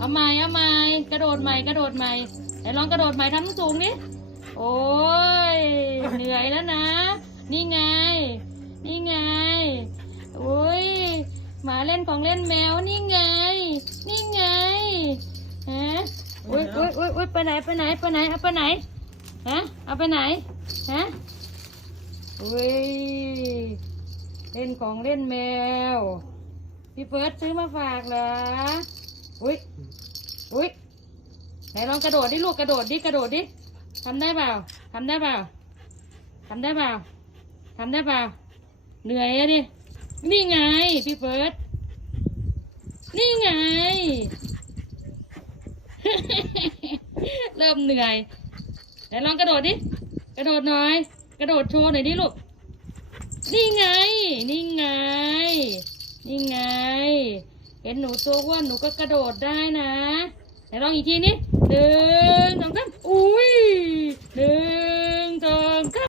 เอาใหม่เอาใหม่กระโดดใหม่กระโดดใหม่ไหนลองกระโดดใหม่ทำสูงดิโอ้ยเหนื่อยแล้วนะ นี่ไง นี่ไงโอ้ยหมาเล่นของเล่นแมวนี่ไง นี่ไงฮะอุ้ยอุ้ยอุ้ยอุ้ยไปไหนไปไหนไปไหนเอาไปไหนฮะเอาไปไหนฮะอุ้ยเล่นของเล่นแมวพี่เฟิร์สซื้อมาฝากเหรอ อุ้ยอุ้ยไหนลองกระโดดดิลูกกระโดดดิกระโดดดิทำได้เปล่าทำได้เปล่าทำได้เปล่าทำได้เปล่าเหนื่อยอะดิ นี่ไงพี่เฟิร์สนี่ไง เริ่มเหนื่อยไหนลองกระโดดดิ กระโดดหน่อย กระโดดโชว์หน่อยดิลูก นี่ไง นี่ไงนี่ไง เห็นหนูตัวอ้วนหนูก็กระโดดได้นะไหนลองอีกทีนี่หนึ่ง